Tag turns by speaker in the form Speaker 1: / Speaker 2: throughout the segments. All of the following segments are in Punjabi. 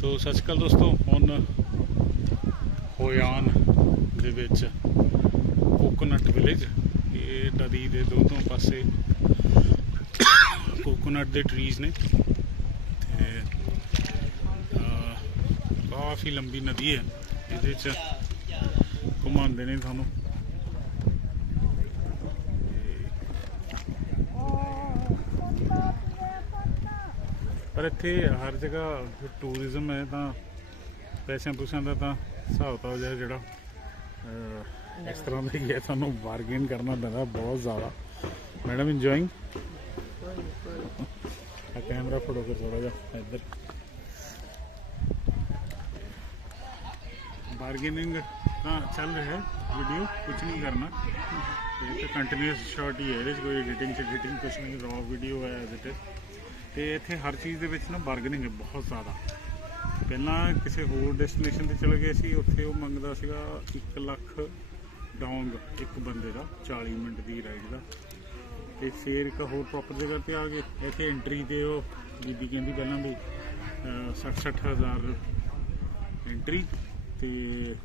Speaker 1: ਤੋ ਸਤਿ ਸ਼੍ਰੀ ਅਕਾਲ ਦੋਸਤੋ, ਹੁਣ ਹੋਇਆਨ ਦੇ ਵਿੱਚ ਕੋਕੋਨਟ ਵਿਲੇਜ, ਇਹ ਨਦੀ ਦੇ ਦੋਨੋਂ ਪਾਸੇ ਕੋਕੋਨਟ ਦੇ ਟਰੀਜ਼ ਨੇ। ਤੇ ਕਾਫੀ ਲੰਬੀ ਨਦੀ ਹੈ, ਇਹਦੇ ਚ ਘੁਮਾਉਂਦੇ ਨੇ ਤੁਹਾਨੂੰ। ਪਰ ਇੱਥੇ ਹਰ ਜਗ੍ਹਾ ਟੂਰਿਜ਼ਮ ਹੈ ਤਾਂ ਪੈਸਿਆਂ ਪੂਸਿਆਂ ਦਾ ਤਾਂ ਹਿਸਾਬ ਤਾਂ ਜਿਹਾ ਜਿਹੜਾ ਅਹ, ਇਸ ਤਰ੍ਹਾਂ ਦਾ ਹੀ ਹੈ ਤੁਹਾਨੂੰ ਬਾਰਗੇਨ ਕਰਨਾ ਪੈਂਦਾ ਬਹੁਤ ਜ਼ਿਆਦਾ। ਮੈਡਮ ਇੰਜੋਇੰਗ ਆ ਕੈਮਰਾ ਫੜੋ ਕੇ ਥੋੜਾ ਜਿਹਾ ਇੱਧਰ। ਬਾਰਗੇਨਿੰਗ ਤਾਂ ਚੱਲ ਰਿਹਾ ਹੈ ਵੀਡੀਓ ਕੁਝ ਨਹੀਂ ਕਰਨਾ। ਇਹ ਤਾਂ ਕੰਟੀਨਿਊਸ ਸ਼ਾਟ ਹੀ ਹੈ ਇਹਦੇ 'ਚ ਕੋਈ ਐਡੀਟਿੰਗ ਐਡੀਟਿੰਗ ਕੁਝ ਨਹੀਂ ਰॉ ਵੀਡੀਓ ਹੈ ਐਜ਼ ਇਟ ਇਜ਼ ਤੇ ਇੱਥੇ ਹਰ ਚੀਜ਼ ਦੇ ਵਿੱਚ ਨਾ ਬਾਰਗਨਿੰਗ ਹੈ ਬਹੁਤ ਜ਼ਿਆਦਾ। ਪਹਿਲਾਂ ਕਿਸੇ ਹੋਰ ਡੈਸਟੀਨੇਸ਼ਨ ਤੇ ਚਲੇ ਗਏ ਸੀ, ਉੱਥੇ ਉਹ ਮੰਗਦਾ ਸੀਗਾ 1 ਲੱਖ ਡੌਂਗ ਇੱਕ ਬੰਦੇ ਦਾ 40 ਮਿੰਟ ਦੀ ਰਾਈਡ ਦਾ। ਤੇ ਫੇਰ ਇੱਕ ਹੋਰ ਪ੍ਰੋਪਰ ਜਗ੍ਹਾ ਤੇ ਆ ਗਏ। ਇੱਥੇ ਐਂਟਰੀ ਤੇ ਉਹ ਬੀਬੀ ਕਹਿੰਦੀ ਪਹਿਲਾਂ ਵੀ 60 ਹਜ਼ਾਰ ਐਂਟਰੀ ਤੇ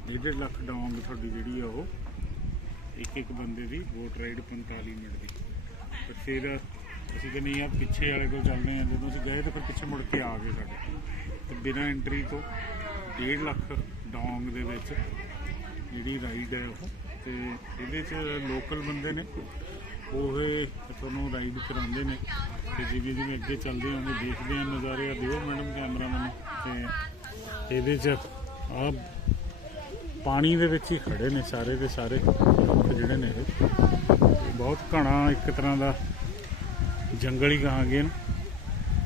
Speaker 1: 1.5 ਲੱਖ ਡੌਂਗ ਤੁਹਾਡੀ ਜਿਹੜੀ ਆ ਉਹ ਇੱਕ ਇੱਕ ਬੰਦੇ ਦੀ ਬੋਟ ਰਾਈਡ 45 ਮਿੰਟ ਦੀ। ਫਿਰ ਅਸੀਂ ਕਿ ਨਹੀਂ ਆ ਪਿੱਛੇ ਵਾਲੇ ਕੋਲ ਚੱਲਦੇ ਆ ਜਦੋਂ ਅਸੀਂ ਗਏ ਤਾਂ ਫਿਰ ਪਿੱਛੇ ਮੁੜ ਕੇ ਆ ਗਏ ਸਾਡੇ। ਤੇ ਬਿਨਾਂ ਐਂਟਰੀ ਤੋਂ 1.5 ਲੱਖ ਡੋਂਗ ਦੇ ਵਿੱਚ ਜਿਹੜੀ ਰਾਈਡ ਹੈ ਉਹ। ਤੇ ਇਹਦੇ 'ਚ ਲੋਕਲ ਬੰਦੇ ਨੇ, ਉਹ ਤੁਹਾਨੂੰ ਰਾਈਡ ਕਰਾਉਂਦੇ ਨੇ। ਤੇ ਜਿਵੇਂ ਜਿਵੇਂ ਅੱਗੇ ਚੱਲਦੇ ਆਂਦੇ ਦੇਖਦੇ ਆ ਨਜ਼ਾਰੇ ਆ ਦਿਓ ਮੈਡਮ ਕੈਮਰਾਮੈਨ ਤੇ ਇਹਦੇ 'ਚ ਆ ਪਾਣੀ ਦੇ ਵਿੱਚ ਹੀ ਖੜੇ ਨੇ ਸਾਰੇ ਦੇ ਸਾਰੇ, ਜਿਹੜੇ ਨੇ ਇਹ। ਬਹੁਤ ਘਣਾ ਇੱਕ ਤਰ੍ਹਾਂ ਦਾ ਜੰਗਲ ਹੀ ਕਹਾਂਗੇ ਇਹਨੂੰ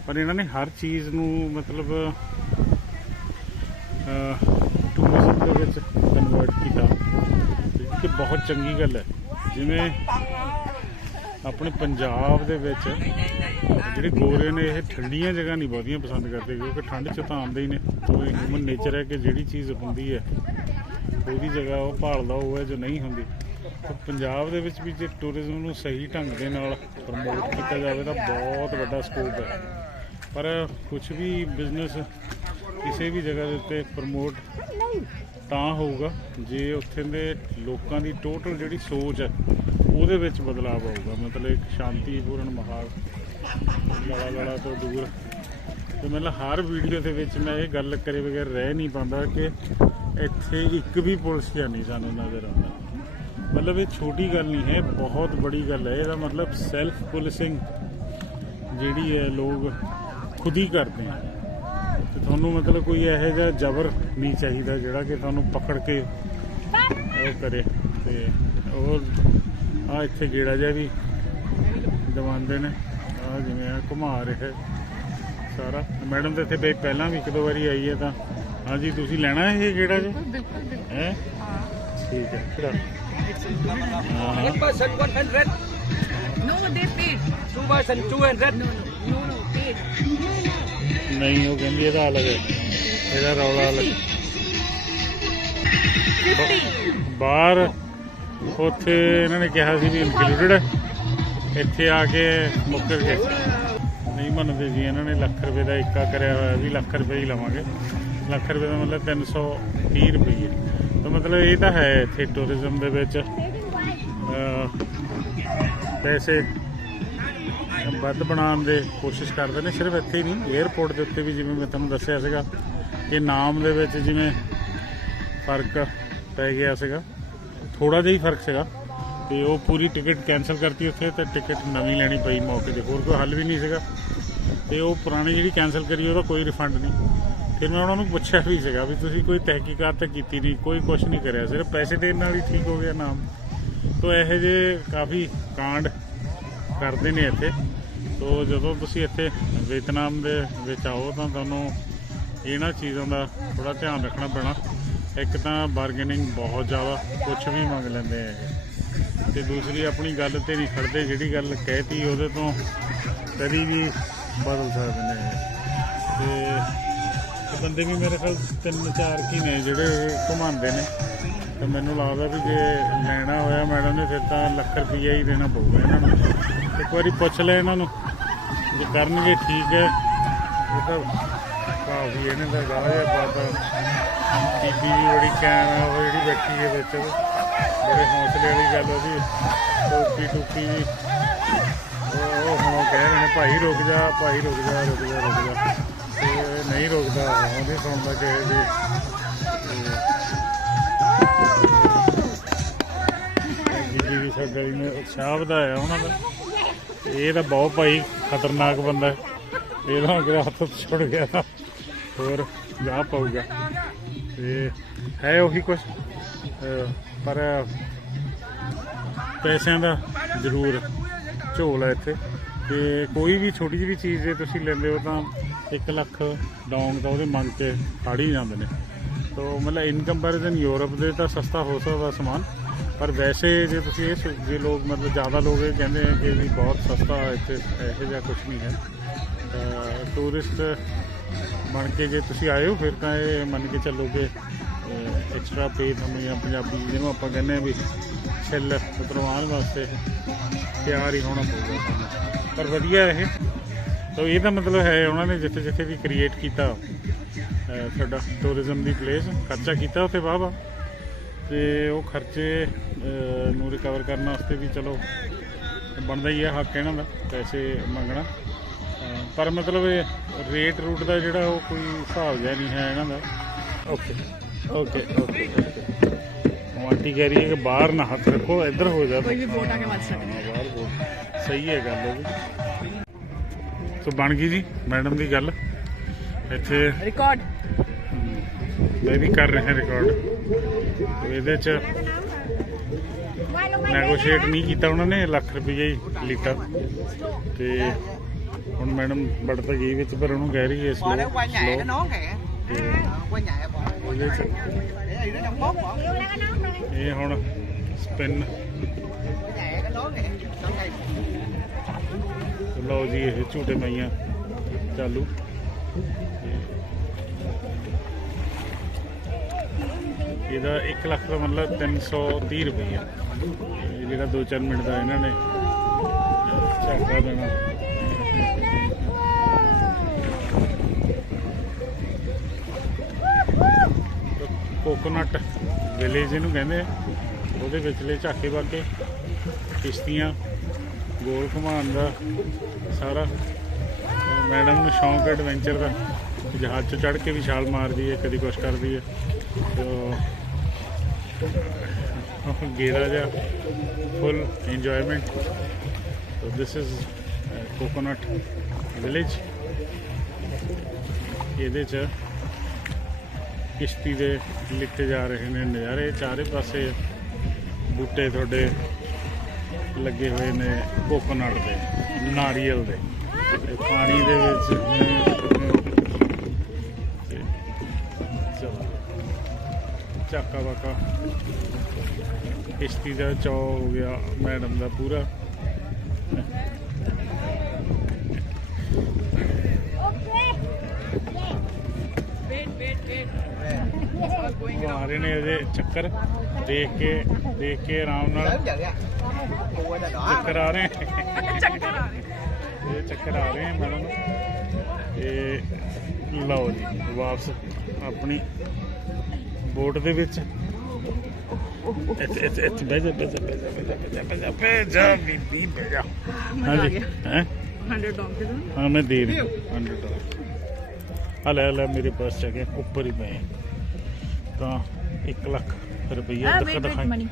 Speaker 1: ਪਰ ਇਹਨਾਂ ਨੇ ਹਰ ਚੀਜ਼ ਨੂੰ ਮਤਲਬ ਟੂਰਿਜ਼ਮ ਦੇ ਵਿੱਚ ਕਨਵਰਟ ਕੀਤਾ। ਕਿ ਬਹੁਤ ਚੰਗੀ ਗੱਲ ਹੈ। ਜਿਵੇਂ ਆਪਣੇ ਪੰਜਾਬ ਦੇ ਵਿੱਚ ਜਿਹੜੇ ਗੋਰੇ ਨੇ, ਇਹ ਠੰਡੀਆਂ ਜਗ੍ਹਾ ਨਹੀਂ ਬਹੁਤੀਆਂ ਪਸੰਦ ਕਰਦੇ, ਕਿਉਂਕਿ ਠੰਡ 'ਚ ਤਾਂ ਆਉਂਦੇ ਹੀ ਨੇ। ਉਹ ਹਿਊਮਨ ਨੇਚਰ ਹੈ ਕਿ ਜਿਹੜੀ ਚੀਜ਼ ਹੁੰਦੀ ਹੈ, ਉਹਦੀ ਜਗ੍ਹਾ ਉਹ ਭਾਲਦਾ, ਉਹ ਹੈ ਜੋ ਨਹੀਂ ਹੁੰਦੀ। ਪੰਜਾਬ ਦੇ ਵਿੱਚ ਵੀ ਜੇ ਟੂਰਿਜ਼ਮ ਨੂੰ ਸਹੀ ਢੰਗ ਦੇ ਨਾਲ ਪ੍ਰਮੋਟ ਕੀਤਾ ਜਾਵੇ ਤਾਂ ਬਹੁਤ ਵੱਡਾ ਸਕੋਪ ਹੈ। ਪਰ ਕੁਝ ਵੀ ਬਿਜ਼ਨਸ ਕਿਸੇ ਵੀ ਜਗ੍ਹਾ ਦੇ ਉੱਤੇ ਪ੍ਰਮੋਟ ਤਾਂ ਹੋਊਗਾ, ਜੇ ਉੱਥੇ ਦੇ ਲੋਕਾਂ ਦੀ ਟੋਟਲ ਜਿਹੜੀ ਸੋਚ ਹੈ, ਉਹਦੇ ਵਿੱਚ ਬਦਲਾਅ ਆਊਗਾ। ਮਤਲਬ ਇੱਕ ਸ਼ਾਂਤੀਪੂਰਨ ਮਾਹੌਲ ਲੜਾ ਲੜਾ ਤੋਂ ਦੂਰ। ਤੇ ਮਤਲਬ ਹਰ ਵੀਡੀਓ ਦੇ ਵਿੱਚ ਮੈਂ ਇਹ ਗੱਲ ਕਰੇ ਬਗੈਰ ਰਹਿ ਨਹੀਂ ਪਾਉਂਦਾ ਕਿ ਇੱਥੇ ਇੱਕ ਵੀ ਪੁਲਿਸਿਆ ਨਹੀਂ ਸਾਨੂੰ ਨਜ਼ਰ ਆਉਂਦਾ। ਮਤਲਬ ਇਹ ਛੋਟੀ ਗੱਲ ਨਹੀਂ ਹੈ ਬਹੁਤ ਬੜੀ ਗੱਲ ਹੈ। ਇਹਦਾ ਮਤਲਬ ਸੈਲਫ ਪੁਲਿਸਿੰਗ ਜਿਹੜੀ ਹੈ ਲੋਕ ਖੁਦ ਹੀ ਕਰਦੇ ਆ। ਤੇ ਤੁਹਾਨੂੰ ਮਤਲਬ ਕੋਈ ਇਹੋ ਜਿਹਾ ਜ਼ਬਰ ਨਹੀਂ ਚਾਹੀਦਾ ਜਿਹੜਾ ਕਿ ਤੁਹਾਨੂੰ ਪਕੜ ਕੇ ਉਹ ਕਰੇ। ਤੇ ਉਹ ਆ ਇੱਥੇ ਗੇੜਾ ਜਿਹਾ ਵੀ ਦਵਾਉਂਦੇ ਨੇ। ਆ ਜਿਵੇਂ ਆ ਘੁਮਾ ਰਿਹਾ ਸਾਰਾ। ਮੈਡਮ ਤੇ ਇੱਥੇ ਬਈ ਪਹਿਲਾਂ ਵੀ ਇੱਕ ਦੋ ਵਾਰੀ ਆਈ ਹੈ ਤਾਂ। ਹਾਂਜੀ ਤੁਸੀਂ ਲੈਣਾ ਇਹ ਗੇੜਾ ਜੀ
Speaker 2: ਬਿਲਕੁਲ ਬਿਲਕੁਲ।
Speaker 1: ਹੈ? ਠੀਕ ਹੈ ਹਾਂ
Speaker 3: One person, one hundred.
Speaker 2: No, they paid.
Speaker 3: Two person, two hundred.
Speaker 2: No, no, no, no, paid.
Speaker 1: ਨਹੀਂ ਉਹ ਕਹਿੰਦੀ ਇਹਦਾ ਅਲੱਗ ਹੈ ਇਹਦਾ ਰੌਲਾ ਅਲੱਗ
Speaker 2: 50.
Speaker 1: ਬਾਹਰ ਉੱਥੇ ਇਹਨਾਂ ਨੇ ਕਿਹਾ ਸੀ ਵੀ ਇਨਕਲੂਡਡ ਹੈ ਇੱਥੇ ਆ ਕੇ ਮੁੱਕਰ ਗਏ ਨਹੀਂ ਮੰਨਦੇ ਜੀ ਇਹਨਾਂ ਨੇ ਲੱਖ ਰੁਪਏ ਦਾ ਇੱਕਾ ਕਰਿਆ ਹੋਇਆ ਵੀ ਲੱਖ ਰੁਪਏ ਹੀ ਲਵਾਂਗੇ ਲੱਖ ਰੁਪਏ ਦਾ ਮਤਲਬ 330 ਰੁਪਏ ਤਾਂ ਮਤਲਬ ਇਹ ਤਾਂ ਹੈ ਇੱਥੇ ਟੂਰਿਜ਼ਮ ਦੇ ਵਿੱਚ। ਪੈਸੇ ਵੱਧ ਬਣਾਉਣ ਦੇ ਕੋਸ਼ਿਸ਼ ਕਰਦੇ ਨੇ, ਸਿਰਫ ਇੱਥੇ ਹੀ ਨਹੀਂ 에어ਪੋਰਟ ਦੇ ਉੱਤੇ ਵੀ ਜਿਵੇਂ ਮੈਂ ਤੁਹਾਨੂੰ ਦੱਸਿਆ ਸੀਗਾ ਕਿ ਨਾਮ ਦੇ ਵਿੱਚ ਜਿਵੇਂ ਫ਼ਰਕ ਪੈ ਗਿਆ ਸੀਗਾ ਥੋੜਾ ਜਿਹਾ ਹੀ ਫ਼ਰਕ ਸੀਗਾ, ਤੇ ਉਹ ਪੂਰੀ ਟਿਕਟ ਕੈਨਸਲ ਕਰਤੀ ਉੱਥੇ ਤੇ ਟਿਕਟ ਨਵੀਂ ਲੈਣੀ ਪਈ ਮੌਕੇ ਤੇ, ਹੋਰ ਕੋਈ ਹੱਲ ਵੀ ਨਹੀਂ ਸੀਗਾ, ਤੇ ਉਹ ਪੁਰਾਣੀ ਜਿਹੜੀ ਕੈਨਸਲ ਕਰੀ ਉਹਦਾ ਕੋਈ ਰਿਫੰਡ ਨਹੀਂ। ਫਿਰ ਮੈਂ ਉਹਨਾਂ ਨੂੰ ਪੁੱਛਿਆ ਵੀ ਸੀਗਾ ਵੀ ਤੁਸੀਂ ਕੋਈ ਤਹਿਕੀਕਾਤ ਕੀਤੀ ਨਹੀਂ, ਕੋਈ ਕੁਝ ਨਹੀਂ ਕਰਿਆ, ਸਿਰਫ ਪੈਸੇ ਦੇਣ ਨਾਲ ਹੀ ਠੀਕ ਹੋ ਗਿਆ ਨਾਮ। ਤੋ ਇਹੋ ਜਿਹੇ ਕਾਫੀ ਕਾਂਡ ਕਰਦੇ ਨੇ ਇੱਥੇ। ਤੋ ਜਦੋਂ ਤੁਸੀਂ ਇੱਥੇ ਵੀਅਤਨਾਮ ਦੇ ਵਿੱਚ ਆਓ ਤਾਂ ਤੁਹਾਨੂੰ ਇਹਨਾਂ ਚੀਜ਼ਾਂ ਦਾ ਥੋੜਾ ਧਿਆਨ ਰੱਖਣਾ ਪੈਣਾ। ਇੱਕ ਤਾਂ ਬਾਰਗੇਨਿੰਗ ਬਹੁਤ ਜ਼ਿਆਦਾ ਕੁਝ ਵੀ ਮੰਗ ਲੈਂਦੇ ਆ ਇਹ। ਤੇ ਦੂਸਰੀ ਆਪਣੀ ਗੱਲ ਤੇ ਨਹੀਂ ਖੜਦੇ, ਜਿਹੜੀ ਗੱਲ ਕਹਿਤੀ ਉਹਦੇ ਤੋਂ ਕਦੀ ਵੀ ਬਦਲ ਸਕਦੇ ਨੇ। ਇਹ। ਤੇ ਬੰਦੇ ਵੀ ਮੇਰੇ ਖਿਆਲ ਤਿੰਨ ਚਾਰ ਕੀ ਨੇ ਜਿਹੜੇ ਘੁਮਾਉਂਦੇ ਨੇ। ਤੇ ਮੈਨੂੰ ਲੱਗਦਾ ਵੀ ਜੇ ਲੈਣਾ ਹੋਇਆ ਮੈਡਮ ਨੇ, ਫਿਰ ਤਾਂ ਲੱਖ ਰੁਪਈਆ ਹੀ ਦੇਣਾ ਪਊਗਾ ਇਹਨਾਂ ਨੂੰ। ਇੱਕ ਵਾਰੀ ਪੁੱਛ ਲੈ ਇਹਨਾਂ ਨੂੰ, ਜੇ ਕਰਨਗੇ ਠੀਕ ਹੈ। ਇਹ ਤਾਂ ਕਾਫੀ ਇਹਨੇ ਦਾ ਗਾਹ ਜਿਹਾ ਪਾਤਾ ਬੀਬੀ ਵੀ ਬੜੀ ਕੈਨ ਆ, ਉਹ ਜਿਹੜੀ ਬੈਠੀ ਹੈ ਵਿੱਚ। ਬੜੇ ਹੌਸਲੇ ਵਾਲੀ ਗੱਲ ਉਹਦੀ ਟੋਪੀ ਟੋਪੀ ਜੀ ਉਹ ਹੁਣ ਕਹਿ ਰਹੇ ਨੇ, ਭਾਈ ਰੁਕ ਜਾ, ਭਾਈ ਰੁਕ ਜਾ ਰੁਕ ਜਾ ਰੁਕ ਜਾ। ਨਹੀਂ ਰੁਕਦਾ ਉਹਦੀ ਸੁਣਦਾ ਕਿਸੇ ਦੀ ਤੇ ਬੀਬੀ ਜੀ ਸਾਡੇ ਨੇ ਉਤਸ਼ਾਹ ਵਧਾਇਆ ਉਹਨਾਂ ਦਾ। ਇਹ ਤਾਂ ਬਹੁਤ ਭਾਈ ਖਤਰਨਾਕ ਬੰਦਾ ਹੈ। ਇਹਦਾ ਅਗਰ ਹੱਥ ਛੁੱਟ ਗਿਆ ਤਾਂ ਹੋਰ ਜਾ ਪਾਊਗਾ। ਤੇ ਹੈ ਉਹੀ ਕੁਝ ਪਰ ਪੈਸਿਆਂ ਦਾ ਜ਼ਰੂਰ ਝੋਲ ਹੈ ਇੱਥੇ। ਤੇ ਕੋਈ ਵੀ ਛੋਟੀ ਜਿਹੀ ਵੀ ਚੀਜ਼ ਜੇ ਤੁਸੀਂ ਲੈਂਦੇ ਹੋ ਤਾਂ 1 ਲੱਖ ਡਾਊਨ ਤਾਂ ਉਹਦੇ ਮੰਗ ਕੇ ਫੜ ਹੀ ਜਾਂਦੇ ਨੇ। ਤੋ ਮਤਲਬ ਇਨ ਕੰਪੈਰੀਜ਼ਨ ਯੂਰਪ ਦੇ ਤਾਂ ਸਸਤਾ ਹੋ ਸਕਦਾ ਸਮਾਨ, ਪਰ ਵੈਸੇ ਜੇ ਤੁਸੀਂ ਇਹ ਸੋ- ਜੇ ਲੋਕ ਮਤਲਬ ਜ਼ਿਆਦਾ ਲੋਕ ਇਹ ਕਹਿੰਦੇ ਆ ਕਿ ਵੀ ਬਹੁਤ ਸਸਤਾ ਇੱਥੇ ਇਹੋ ਜਿਹਾ ਕੁਝ ਨਹੀਂ ਹੈ, ਤਾਂ ਟੂਰਿਸਟ ਬਣ ਕੇ ਜੇ ਤੁਸੀਂ ਆਏ ਹੋ ਫਿਰ ਤਾਂ ਇਹ ਮੰਨ ਕੇ ਚੱਲੋ ਕਿ ਐਕਸਟਰਾ ਪੇ ਤੁਹਾਨੂੰ ਜਾਂ ਪੰਜਾਬੀ ਜਿਹਨੂੰ ਆਪਾਂ ਕਹਿੰਦੇ ਆ ਵੀ ਛਿੱਲ ਉਤਰਵਾਉਣ ਵਾਸਤੇ ਤਿਆਰ ਹੀ ਹੋਣਾ ਪਊਗਾ ਪਰ ਵਧੀਆ ਇਹ। ਤਾਂ ਇਹਦਾ ਮਤਲਬ ਹੈ ਉਹਨਾਂ ਨੇ ਜਿੱਥੇ ਜਿੱਥੇ ਵੀ ਕ੍ਰੀਏਟ ਕੀਤਾ ਸਾਡਾ ਟੂਰਿਜ਼ਮ ਦੀ ਪਲੇਸ ਖਰਚਾ ਕੀਤਾ ਉੱਥੇ ਵਾਹ ਵਾਹ ਤੇ ਉਹ ਖਰਚੇ ਨੂੰ ਰਿਕਵਰ ਕਰਨ ਵਾਸਤੇ ਵੀ ਚਲੋ ਬਣਦਾ ਹੀ ਹੈ ਹੱਕ ਇਹਨਾਂ ਦਾ ਪੈਸੇ ਮੰਗਣਾ। ਪਰ ਮਤਲਬ ਇਹ ਰੇਟ ਰੂਟ ਦਾ ਜਿਹੜਾ ਉਹ ਕੋਈ ਹਿਸਾਬ ਜਿਹਾ ਨਹੀਂ ਹੈ ਇਹਨਾਂ ਦਾ। ਓਕੇ ਓਕੇ ਓਕੇ ਆਂਟੀ ਕਹਿ ਰਹੀ ਹੈ ਕਿ ਬਾਹਰ ਨਾ ਹੱਥ ਰੱਖੋ ਇੱਧਰ ਹੋ ਜਾ। ਬਾਹਰ ਵੋਟ ਸਹੀ ਹੈ ਗੱਲ ਉਹ ਸੋ ਬਣ ਗਈ ਜੀ ਮੈਡਮ ਦੀ ਗੱਲ। ਇੱਥੇ
Speaker 2: ਰਿਕਾਰਡ
Speaker 1: ਮੈਂ ਵੀ ਕਰ ਰਿਹਾ ਰਿਕਾਰਡ ਇਹਦੇ ਚ ਨੈਗੋਸ਼ੀਏਟ ਨਹੀਂ ਕੀਤਾ ਉਹਨਾਂ ਨੇ ਲੱਖ ਰੁਪਏ ਹੀ ਲੀਟਰ। ਤੇ ਹੁਣ ਮੈਡਮ ਬੜ ਤਾਂ ਗਈ ਵਿੱਚ ਪਰ ਉਹਨੂੰ ਕਹਿ ਰਹੀ ਹੈ
Speaker 3: ਸਲੋ
Speaker 1: ਇਹ ਹੁਣ ਸਪਿਨ ਲਓ ਜੀ, ਇਹ ਝੂਟੇ ਮਈਆਂ ਚਾਲੂ। ਇਹਦਾ 1 ਲੱਖ ਦਾ ਮਤਲਬ 330 ਰੁਪਈਆ। ਇਹ ਜਿਹੜਾ 2-4 ਮਿੰਟ ਦਾ ਇਹਨਾਂ ਨੇ ਝਾਕਾ ਦੇਣਾ। ਕੋਕੋਨਟ ਵਿਲੇਜ ਇਹਨੂੰ ਕਹਿੰਦੇ ਉਹਦੇ ਵਿਚਲੇ ਝਾਕੇ ਵਾਕੇ ਕਿਸ਼ਤੀਆਂ। ਗੋਲ ਘੁਮਾਉਣ ਦਾ ਸਾਰਾ। ਮੈਡਮ ਨੂੰ ਸ਼ੌਂਕ ਐਡਵੈਂਚਰ ਦਾ। ਜਹਾਜ਼ 'ਚ ਚੜ੍ਹ ਕੇ ਵੀ ਛਾਲ ਮਾਰਦੀ ਹੈ, ਕਦੀ ਕੁਛ ਕਰਦੀ ਹੈ। ਤੋ ਗੇੜਾ ਜਿਹਾ full enjoyment so this is coconut village ਇਹਦੇ 'ਚ ਕਿਸ਼ਤੀ ਦੇ ਲਿੱਤੇ ਜਾ ਰਹੇ ਨੇ ਨਜ਼ਾਰੇ। ਚਾਰੇ ਪਾਸੇ ਬੂਟੇ ਤੁਹਾਡੇ ਲੱਗੇ ਹੋਏ ਨੇ ਕੋਕੋਨਟ ਦੇ, ਨਾਰੀਅਲ ਦੇ। ਤੇ ਪਾਣੀ ਦੇ ਵਿੱਚ ਤੇ ਚੱਕਾ ਵਾਕਾ ਕਿਸ਼ਤੀ ਦਾ ਚੌ ਹੋ ਗਿਆ ਮੈਡਮ ਦਾ ਪੂਰਾ। ਆ ਨੇ ਇਹਦੇ ਚੱਕਰ। ਦੇਖ ਕੇ ਦੇਖ ਕੇ ਆਰਾਮ ਨਾਲ ਚੱਕਰ ਆ ਰਹੇ ਇਹ ਚੱਕਰ ਆ ਰਹੇ ਮੈਡਮ ਇਹ ਲਓ ਜੀ ਵਾਪਸ ਆਪਣੀ ਬੋਟ ਦੇ ਵਿੱਚ। ਇੱਥੇ ਇੱਥੇ ਇੱਥੇ ਬਹਿ ਜਾ ਬਹਿ ਜਾ ਬਹਿ ਜਾ ਬਹਿ ਜਾ ਬਹਿ ਜਾ ਬਹਿ ਜਾ ਬੀਬੀ ਬਹਿ ਜਾ। ਹਾਂਜੀ ਹੈ?
Speaker 2: 100 ਡਾਲਰ
Speaker 1: ਹਾਂ ਮੈਂ ਦੇ ਰਿਹਾ 100 ਡਾਲਰ ਆ ਲੈ ਲੈ ਮੇਰੇ ਪਾਸ ਚ ਗਿਆ ਉੱਪਰ ਹੀ ਪਏ ਤਾਂ 1 ਲੱਖ ਰੁਪਈਆ ਤੱਕ ਦਿਖਾਈ.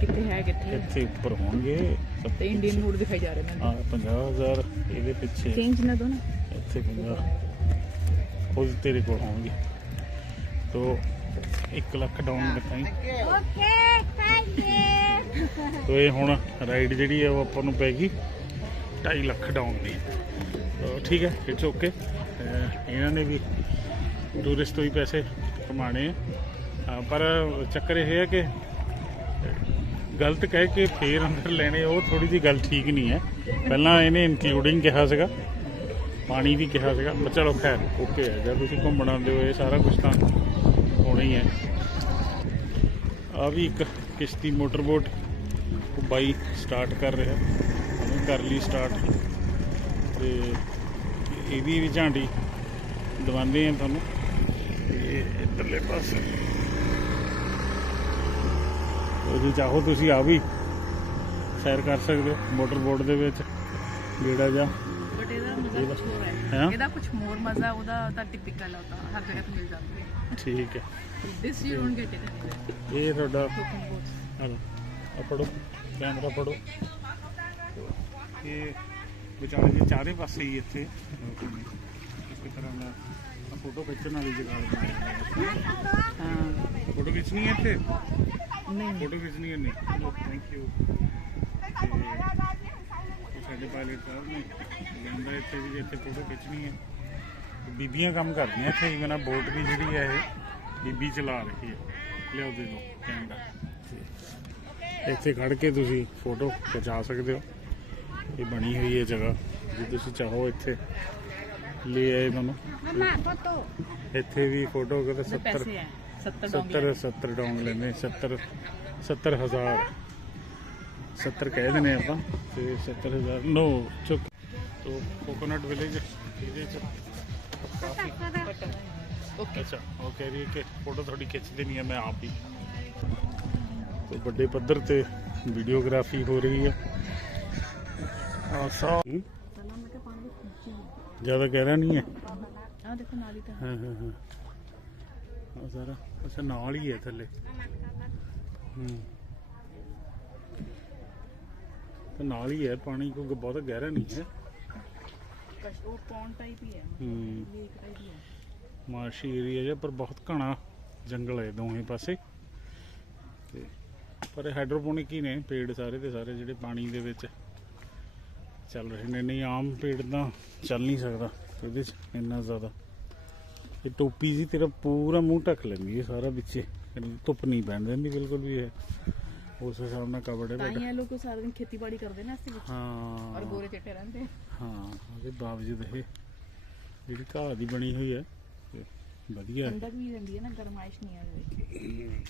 Speaker 2: ਕਿੱਥੇ ਹੈ ਕਿੱਥੇ?
Speaker 1: ਇੱਥੇ ਉੱਪਰ ਹੋਣਗੇ ਸਭ
Speaker 2: ਤੇ ਇੰਡੀਅਨ ਮੂਡ ਦਿਖਾਈ ਜਾ ਰਿਹਾ
Speaker 1: ਹਾਂ 50000 ਇਹਦੇ ਪਿੱਛੇ।
Speaker 2: ਚੇਂਜ ਨਾ ਦੋ ਨਾ।
Speaker 1: ਇੱਥੇ 50 ਉਹ ਵੀ ਤੇਰੇ ਕੋਲ ਹੋਣਗੇ। ਤੋ 1 ਲੱਖ ਡਾਊਨ ਦਿਖਾਈ। ਤੋ ਇਹ ਹੁਣ ਰਾਈਡ ਜਿਹੜੀ ਹੈ ਉਹ ਆਪਾਂ ਨੂੰ ਪੈ ਗਈ। 2.5 ਲੱਖ ਡਾਊਨ ਦੀ। ਤੋ ਠੀਕ ਹੈ ਇਟਸ ਓਕੇ ਇਹਨਾਂ ਨੇ ਵੀ ਟੂਰਿਸਟ ਤੋਂ ਹੀ ਪੈਸੇ ਕਮਾਣੇ ਆ। ਪਰ ਚੱਕਰ ਇਹ ਹੈ ਕਿ ਗਲਤ ਕਹਿ ਕੇ ਫੇਰ ਅੰਦਰ ਲੈਣੇ, ਉਹ ਥੋੜੀ ਜੀ ਗੱਲ ਠੀਕ ਨਹੀਂ ਹੈ। ਪਹਿਲਾਂ ਇਹਨੇ ਇਨਕਲੂਡਿੰਗ ਕਿਹਾ ਸੀਗਾ, ਪਾਣੀ ਵੀ ਕਿਹਾ ਸੀਗਾ ਪਰ ਚਲੋ ਖੈਰ ਓਕੇ ਹੈ ਜਦ ਤੁਸੀਂ ਘੁੰਮਣ ਆਉਂਦੇ ਹੋ, ਇਹ ਸਾਰਾ ਕੁਝ ਤਾਂ ਹੋਣਾ ਹੀ ਹੈ। ਆ ਵੀ ਇੱਕ ਕਿਸ਼ਤੀ ਮੋਟਰ ਬੋਟ ਬਾਈ ਸਟਾਰਟ ਕਰ ਰਿਹਾ, ਉਹਨੇ ਕਰ ਲਈ ਸਟਾਰਟ, ਤੇ ਇਹਦੀ ਵੀ ਝਾਂਡੀ ਦਿਵਾਉਂਦੇ ਆ ਤੁਹਾਨੂੰ। ਇਹ ਇੱਧਰਲੇ ਪਾਸੇ। ਤੁਸੀਂ ਚਾਹੋ ਤੁਸੀਂ ਆ ਵੀ ਸੈਰ ਕਰ ਸਕਦੇ ਹੋ ਮੋਟਰ ਬੋਟ ਦੇ ਵਿੱਚ ਗੇੜਾ ਜਾ
Speaker 2: ਬਟ ਇਹਦਾ ਮਜ਼ਾ ਕੁਝ ਹੋਰ ਹੈ।
Speaker 1: ਹੈਂ?
Speaker 2: ਇਹਦਾ ਕੁਝ ਹੋਰ ਮਜ਼ਾ ਉਹਦਾ ਤਾਂ ਟਿਪੀਕਲ ਹੈ ਉਹਦਾ ਹਰ ਜਗ੍ਹਾ ਤੇ ਮਿਲ ਜਾਂਦੀ
Speaker 1: ਠੀਕ ਹੈ।
Speaker 2: This you don't get it
Speaker 1: ਇਹ ਤੁਹਾਡਾ ਆ ਫੜੋ ਕੈਮਰਾ ਫੜੋ ਇਹ ਵਿਚਾਲੇ ਦੇ ਚਾਰੇ ਪਾਸੇ ਹੀ ਇੱਥੇ। ਇੱਕ ਤਰ੍ਹਾਂ ਦਾ ਫੋਟੋ ਖਿੱਚਣ ਵਾਲੀ ਜਗ੍ਹਾ ਹੈ
Speaker 2: ਹਾਂ।
Speaker 1: ਫੋਟੋ ਖਿੱਚਣੀ ਹੈ ਇੱਥੇ?
Speaker 2: ਨਹੀਂ।
Speaker 1: ਫੋਟੋ ਖਿੱਚਣੀ ਹੈ ਨਹੀਂ? ਥੈਂਕ ਯੂ ਸਾਡੇ ਪਾਇਲਟ ਸਾਹਿਬ ਨੇ ਕਹਿੰਦਾ ਇੱਥੇ ਵੀ ਇੱਥੇ ਫੋਟੋ ਖਿੱਚਣੀ ਹੈ। ਬੀਬੀਆਂ ਕੰਮ ਕਰਦੀਆਂ ਇੱਥੇ ਇਵਨ ਆ ਬੋਟ ਵੀ ਜਿਹੜੀ ਹੈ ਇਹ ਬੀਬੀ ਚਲਾ ਰਹੀ ਹੈ। ਲਿਆਓ ਦੇ ਦਿਓ ਕੈਮਰਾ। ਇੱਥੇ ਖੜ ਕੇ ਤੁਸੀਂ ਫੋਟੋ ਖਿਚਾ ਸਕਦੇ ਹੋ। ਇਹ ਬਣੀ ਹੋਈ ਹੈ ਜਗ੍ਹਾ ਜੇ ਤੁਸੀਂ ਚਾਹੋ ਇੱਥੇ ਲੈ ਆਏ ਮੈਨੂੰ। ਇੱਥੇ ਵੀ ਫੋਟੋ
Speaker 2: ਉਹਦੇ
Speaker 1: 70
Speaker 2: ਪੈਸੇ ਹੈ 70 ਡੋਂਗ
Speaker 1: 70 70 ਡੋਂਗ ਲੈਂਦੇ 70 70 ਹਜ਼ਾਰ। 70 ਕਹਿ ਦਿੰਦੇ ਆਪਾਂ ਤੇ 70 ਹਜ਼ਾਰ। ਨੋ ਚੁੱਕ। ਤੋ ਕੋਕੋਨਟ ਵਿਲੇਜ ਇਹਦੇ ਚ
Speaker 2: ਓਕੇ
Speaker 1: ਅੱਛਾ ਉਹ ਕਹਿ ਰਹੀ ਹੈ ਕਿ ਫੋਟੋ ਤੁਹਾਡੀ ਖਿੱਚ ਦੇਣੀ ਹੈ ਮੈਂ ਆਪ ਹੀ। ਤੇ ਵੱਡੇ ਪੱਧਰ ਤੇ ਵੀਡੀਓਗ੍ਰਾਫੀ ਹੋ ਰਹੀ ਹੈ। ਸਾ। ਜ਼ਿਆਦਾ ਗਹਿਰਾ ਨਹੀਂ ਹੈ?
Speaker 2: ਆ ਦੇਖੋ ਨਾਲ ਹੀ ਤਾਂ।
Speaker 1: ਹਾਂ ਹਾਂ ਹਾਂ। ਆ ਸਾਰਾ ਅੱਛਾ ਨਾਲ ਹੀ ਹੈ ਥੱਲੇ। ਹੂੰ। ਤੇ ਨਾਲ ਹੀ ਹੈ ਪਾਣੀ ਕੋਈ ਬਹੁਤ ਗਹਿਰਾ ਨਹੀਂ ਹੈ।
Speaker 2: ਕਸ਼ ਉਹ ਪੌਂਡ ਟਾਈਪ ਹੀ ਹੈ।
Speaker 1: ਹੂੰ।
Speaker 2: ਲੇਕ ਟਾਈਪ ਹੀ ਹੈ।
Speaker 1: ਮਾਰਸ਼ੀ ਏਰੀਆ ਜਿਹਾ ਪਰ ਬਹੁਤ ਘਣਾ ਜੰਗਲ ਹੈ ਦੋਵੇਂ ਪਾਸੇ। ਤੇ ਪਰ ਹਾਈਡਰੋਪੋਨਿਕ ਹੀ ਨੇ ਪੇੜ ਸਾਰੇ ਦੇ ਸਾਰੇ ਜਿਹੜੇ ਪਾਣੀ ਦੇ ਵਿੱਚ। ਚੱਲ ਰਹੇ ਨੇ। ਨਹੀਂ ਆਮ ਪੇੜ ਤਾਂ ਚੱਲ ਨਹੀਂ ਸਕਦਾ। ਇਹਦੇ 'ਚ ਇੰਨਾ ਜ਼ਿਆਦਾ। ਇਹ ਟੋਪੀ ਜੀ ਤੇਰਾ ਪੂਰਾ ਮੂੰਹ ਢੱਕ ਲੈਂਦੀ ਹੈ ਸਾਰਾ ਵਿੱਚੇ। ਧੁੱਪ ਨਹੀਂ ਪੈਣ ਦਿੰਦੀ ਬਿਲਕੁਲ ਵੀ ਇਹ। ਉਸ ਹਿਸਾਬ ਨਾਲ ਕਵਰਡ ਹੈ
Speaker 2: ਤਾਂ
Speaker 1: ਬਟ
Speaker 2: ਇਹ ਲੋਕ ਸਾਰਾ ਦਿਨ ਖੇਤੀਬਾੜੀ ਕਰਦੇ ਨੇ ਇਸ ਵਿੱਚ।
Speaker 1: ਹਾਂ।
Speaker 2: ਔਰ ਗੋਰੇ ਚਿੱਟੇ ਰਹਿੰਦੇ
Speaker 1: ਹਾਂ ਉਹਦੇ ਬਾਵਜੂਦ ਇਹ ਜਿਹੜੀ ਘਾਹ ਦੀ ਬਣੀ ਹੋਈ ਹੈ ਤੇ ਵਧੀਆ
Speaker 2: ਠੰਡਕ ਵੀ ਰਹਿੰਦੀ ਹੈ ਨਾ ਗਰਮਾਇਸ਼ ਨਹੀਂ ਆ ਰਹੀ।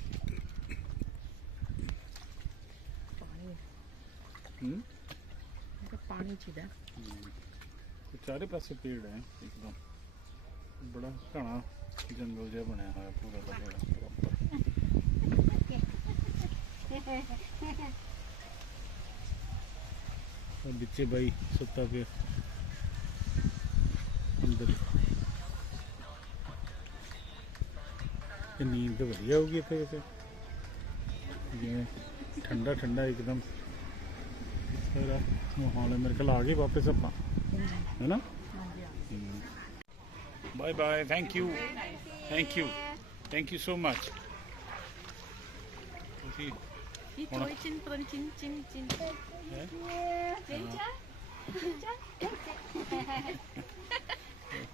Speaker 2: ਪਾਣੀ
Speaker 1: ਹੂੰ।
Speaker 2: ਪਾਣੀ ਚਾਹੀਦਾ।
Speaker 1: ਚਾਰੇ ਪਾਸੇ ਪੇੜ ਹੈ, ਇੱਕਦਮ। ਬੜਾ ਘਣਾ ਜੰਗਲ ਜਿਹਾ ਬਣਿਆ ਹੋਇਆ ਪੂਰਾ ਦਾ ਪੂਰਾ। proper। ਉਹ ਵਿੱਚੇ ਬਾਈ ਸੁੱਤਾ ਪਿਆ। ਅੰਦਰ। ਇਹ ਨੀਂਦ ਤਾਂ ਵਧੀਆ ਹੋਊਗੀ ਇੱਥੇ ਵੈਸੇ ਜਿਵੇਂ ਠੰਡਾ ਠੰਡਾ ਇੱਕਦਮ ਸਾਰਾ ਮਾਹੌਲ ਹੈ ਮੇਰੇ ਖਿਆਲ ਆ ਗਏ ਵਾਪਸ ਆਪਾਂ। ਹੈਨਾ? Bye bye thank you thank you thank you so much ਤੁਸੀਂ
Speaker 2: ਇਹ
Speaker 1: ਹੁਣ-
Speaker 2: ਚੋਈ ਚਿੰਨ ਪਰਨ ਚਿੰਨ ਚਿੰਨ ਚਿੰਨ
Speaker 1: ਹੈਂ?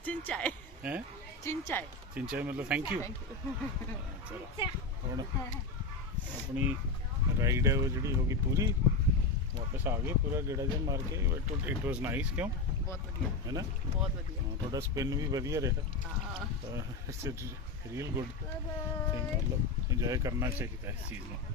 Speaker 2: ਚਿੰਚਾਏ।
Speaker 1: ਹੈ?
Speaker 2: ਚਿੰਚਾਏ।
Speaker 1: ਚਿੰਚਾ ਮਤਲਬ ਥੈਂਕ ਯੂ
Speaker 2: ਥੈਂਕ ਯੂ
Speaker 1: ਹੁਣ ਆਪਣੀ ਰਾਈਡ ਹੈ ਉਹ ਜਿਹੜੀ ਹੋ ਗਈ ਪੂਰੀ। ਵਾਪਸ ਆ ਗਏ ਪੂਰਾ ਗੇੜਾ ਜਿਹਾ ਮਾਰ ਕੇ ਇਟ ਵਾਸ ਨਾਈਸ ਕਿਉਂ?
Speaker 2: ਬਹੁਤ ਵਧੀਆ।
Speaker 1: ਹੈ ਨਾ?
Speaker 2: ਬਹੁਤ ਵਧੀਆ।
Speaker 1: ਹਾਂ, ਤੁਹਾਡਾ ਸਪਿਨ ਵੀ ਵਧੀਆ ਰਿਹਾ।
Speaker 2: ਹਾਂ।
Speaker 1: ਇਟਸ ਰੀਅਲ ਗੁੱਡ ਥਿੰਗ ਮਤਲਬ ਇੰਜੋਏ ਕਰਨਾ ਚਾਹੀਦਾ ਇਸ ਚੀਜ਼ ਨੂੰ।